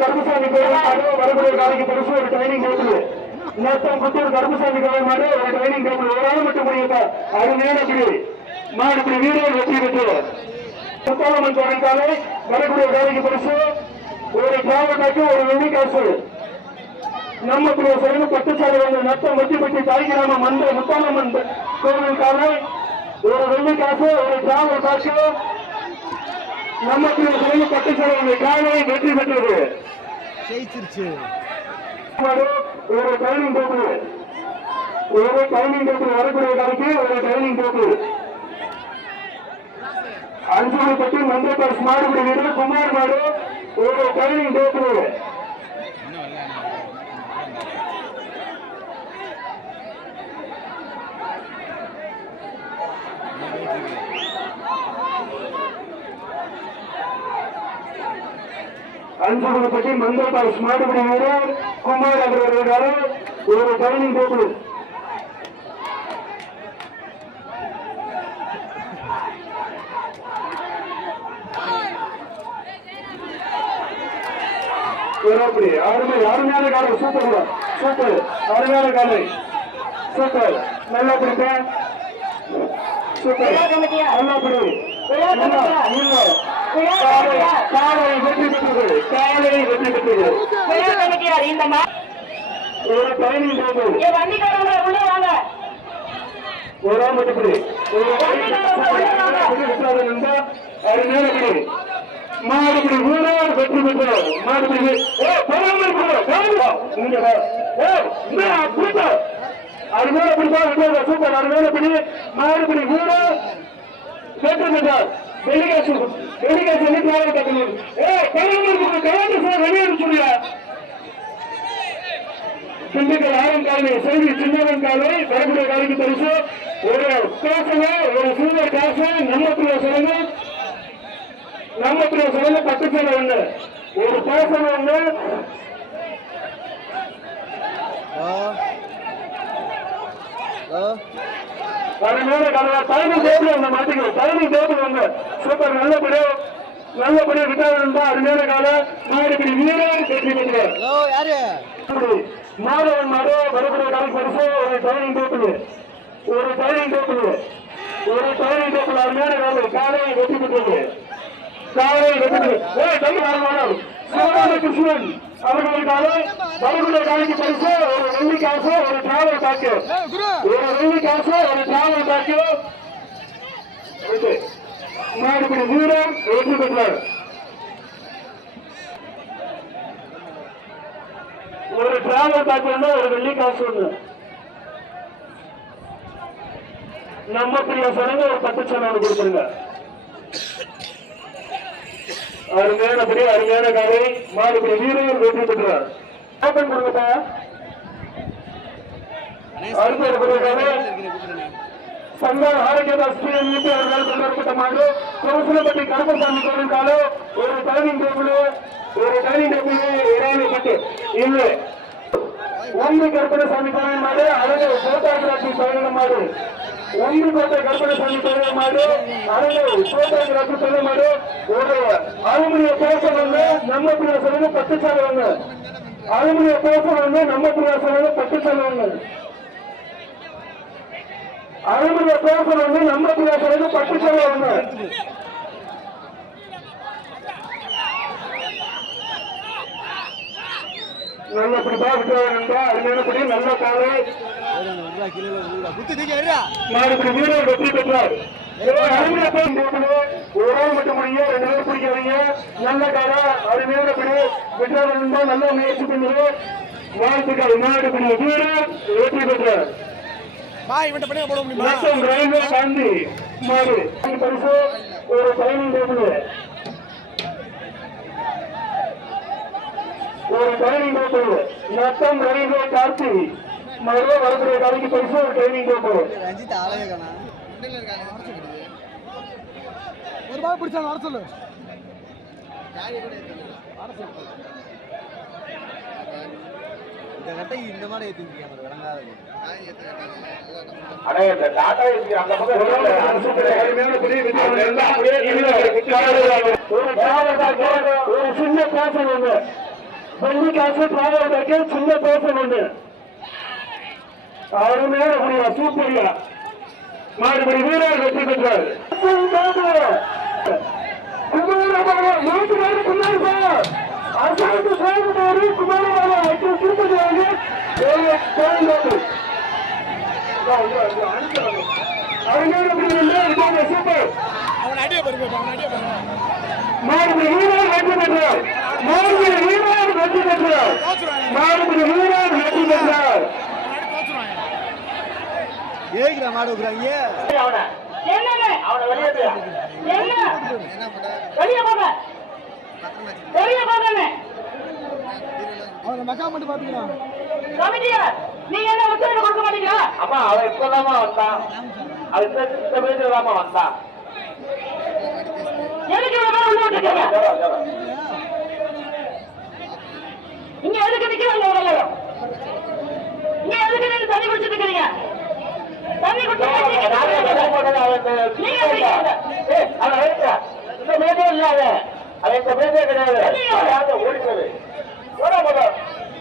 கருமசாமி கோயில் ஒரு training table நேத்தம் குத்தூர் கருமசாமி கோயில் ஒரு ட்ரைனிங் டேபிள் ஒரு ஆள் மட்டும் முடியுங்க அருமையான இப்படி வெற்றி பெற்று கோயில் காலை வரக்கூடிய பரிசு ஒரு டிராவட்டாக்கு ஒரு வெள்ளி காசு நம்ம சிறந்த பட்டுச்சாலை வந்து நத்தம் வெற்றி தாய்கிராம மந்த முத்தாளம்மன் கோவில் காலை ஒரு வெள்ளி காசு ஒரு டிராவல் காசு நம்ம சிறந்த பட்டுச்சாலை வந்து காலை வெற்றி பெற்றது. ஜெயிச்சிருச்சு. ஒரு ட்ரைனிங் டேபிள் ஒரு ட்ரைனிங் டேபிள் வரக்கூடிய காலைக்கு ஒரு ட்ரைனிங் டேபிள் அஞ்சுமணிப்பட்டி மந்திரபாஸ் மாடுபடி வீரர் குமார் மாடு ஒரு ட்ரைனிங் டேபிள் அஞ்சுமணிப்பட்டி மந்திரபாஸ் மாடுபடி வீரர் குமார் அவர்களுடைய ஒரு ட்ரைனிங் டேபிள் அப்படி. அருமை அருமையான காலை. Super super. அருமையான காலை. சூப்பர். நல்லா பிடிப்பேன். சூப்பர். நல்லா பிடி. நல்லா, இல்ல. வெற்றி பெற்றது காலை வெற்றி பெற்றது ஒரு பயணியின் போது உள்ள வாங்க மட்டுப்படி ஒரு மாடுபடி வெற்றி பெற்றார் மாடுபடி சூப்பர் பிடி மாடுபடி வெற்றி பெற்றார் வெளிகாசு என்ன தேவை ஏ பராமரி கலாச்சார சார் சொல்லியா திண்டுக்கல் ஆரம் செய்தி சின்னவன் காலை வரக்கூடிய காலைக்கு பரிசு. ஒரு காசன ஒரு சூழல் காசு நம்ம பிள்ளை சிறந்து நம்ம பத்து ஒண்ணு. ஒரு பாசனம் ஒண்ணு. ஹலோ ஹலோ டேபிள் ஒண்ணு மாட்டிக்கணும். பதினஞ்சு டேபிள் ஒண்ணு. சூப்பர் நல்லபடியா நல்லபடியா விட்டாங்க இருந்தா அருமையான கால மாடுபடி வீரர் வெற்றி பெற்றார் மாதவன் மாடு வரக்கூடிய காலைக்கு பரிசு ஒரு டைனிங் டேபிள் ஒரு டைனிங் டேபிள் ஒரு டைனிங் டேபிள் அருமையான காலை காலை வெற்றி பெற்றது காலை வெற்றி பெற்றது சிவகாம கிருஷ்ணன் அவர்களுக்காக வரக்கூடிய காலைக்கு பரிசு ஒரு வெள்ளி காசு ஒரு டிராவல் பேக்கு ஒரு வெள்ளி காசு ஒரு டிராவல் பேக்கு மாடுபடி வீரர் வெற்றி பெற்றார் ஒரு டிராவல் பேக் வந்து ஒரு வெள்ளி காசு ஒண்ணு நம்ம பிரியா சனங்க ஒரு பத்து சேனல் கொடுத்துருங்க அருமையானபடி அருமையான காலை மாடுபடி வீரர் வெற்றி பெற்றார் ஓபன் கொடுங்கப்பா அடுத்த இருக்கிற காலை சங்கம் ஆரோக்கியதாஸ் பிஎம்இபி அவர்கள் கொண்டாடப்பட்ட மாடு குரசலப்பட்டி கருப்பசாமி கோவில் கால ஒரு டைனிங் டேபிள் ஒரு டைனிங் டேபிள் இடையில பட்டு இல்லை ஒன்று கருப்பணசாமி கோவில் மாடு அழகு போட்டோகிராபி பயண மாடு ஒன்று கோட்டை கருப்பணசாமி பயண மாடு அழகு போட்டோகிராபி பயண மாடு ஒரு அலுமினிய பேசல் வந்து நம்ம பிள்ளை சொல்லுங்க பத்து சாலை ஒண்ணு அலுமினிய பேசல் வந்து நம்ம பேப்பர் வந்து நம்ம பிள்ளை சொல்லுங்க பத்து சாலை ஒண்ணு நல்ல பிடிப்பா அருமையான படி நல்ல காலை விடுறா வீரர் வெற்றி பெற்றார். ஒரு மட்டும் முடிய ரெண்டு பேர் பிடிக்காதீங்க. நல்ல காலா அருமையான படி. விட்டால் நல்ல முயற்சி பண்ணுது வாழ்த்துக்கள் மாடுபடி வீரர் வெற்றி பெற்றார். பா இவன்ட்ட பண்ணி போட முடியுமா? நத்தம் ரயில்வே காந்தி. மாடு பரிசு ஒரு பயணம் டேபிள் ஒரு டைனிங் டேபிள் ரயில்வே கார்த்தி மாடு வரக்கூடிய கடைக்கு பரிசு ஒரு டைனிங் டேபிள் ரஞ்சித் ஆளவே காணா. ஒரு பால் பிடிச்சாங்க வர சொல்லு. இந்த கட்டை இந்த மாதிரி ஏற்றிருக்கீங்க விளங்காது அப்படியே இல்ல. ஒரு சின்ன பேசன் ஒண்ணு வெள்ளி காசு பாவம் சின்ன பேசன் ஒண்ணு அருமையான முடியா சூப்பரியா மாடுபடி வீரர் வெற்றி பெற்றார். குமாரபாபா மூன்று பேரு குமார் அசாந்து சாகுமாரு குமாரபாபா ஐந்து திருப்பதி சூப்பர் மாறுபடி வீரர் வெற்றி பெற்றார். மாறுபடி வீரர் வெற்றி பெற்றார். மாறுபடி வீரர் வெற்றி பெற்றார். ஏய்க்கிறா மாடு வைக்கிறாங்க அவனை. என்னங்க அவனை வெளியேற்று என்ன என்ன? பண்ற வெளியே போங்க. வெளியே போங்க அவனை மெக்கா மட்டும் பாத்துக்கிறான் கமிட்டியார் நீங்க என்ன உத்தரவு கொடுக்க மாட்டீங்களா? அம்மா அவன் இப்பதாமா வந்தான். அது இந்த பேஜில் தாமா வந்தான். எதுக்கு இவ்வளவு உள்ள விட்டுருக்கீங்க இங்க எதுக்கு நிக்கிறீங்க நேரம்? இங்க எதுக்கு நீங்க தண்ணி குடிச்சிட்டு இருக்கீங்க தண்ணி குடிச்சிட்டு நீங்க குடிக்கிறீங்க. இந்த மேஜே இல்லாத மேஜே கிடையாது. ஓடிச்சது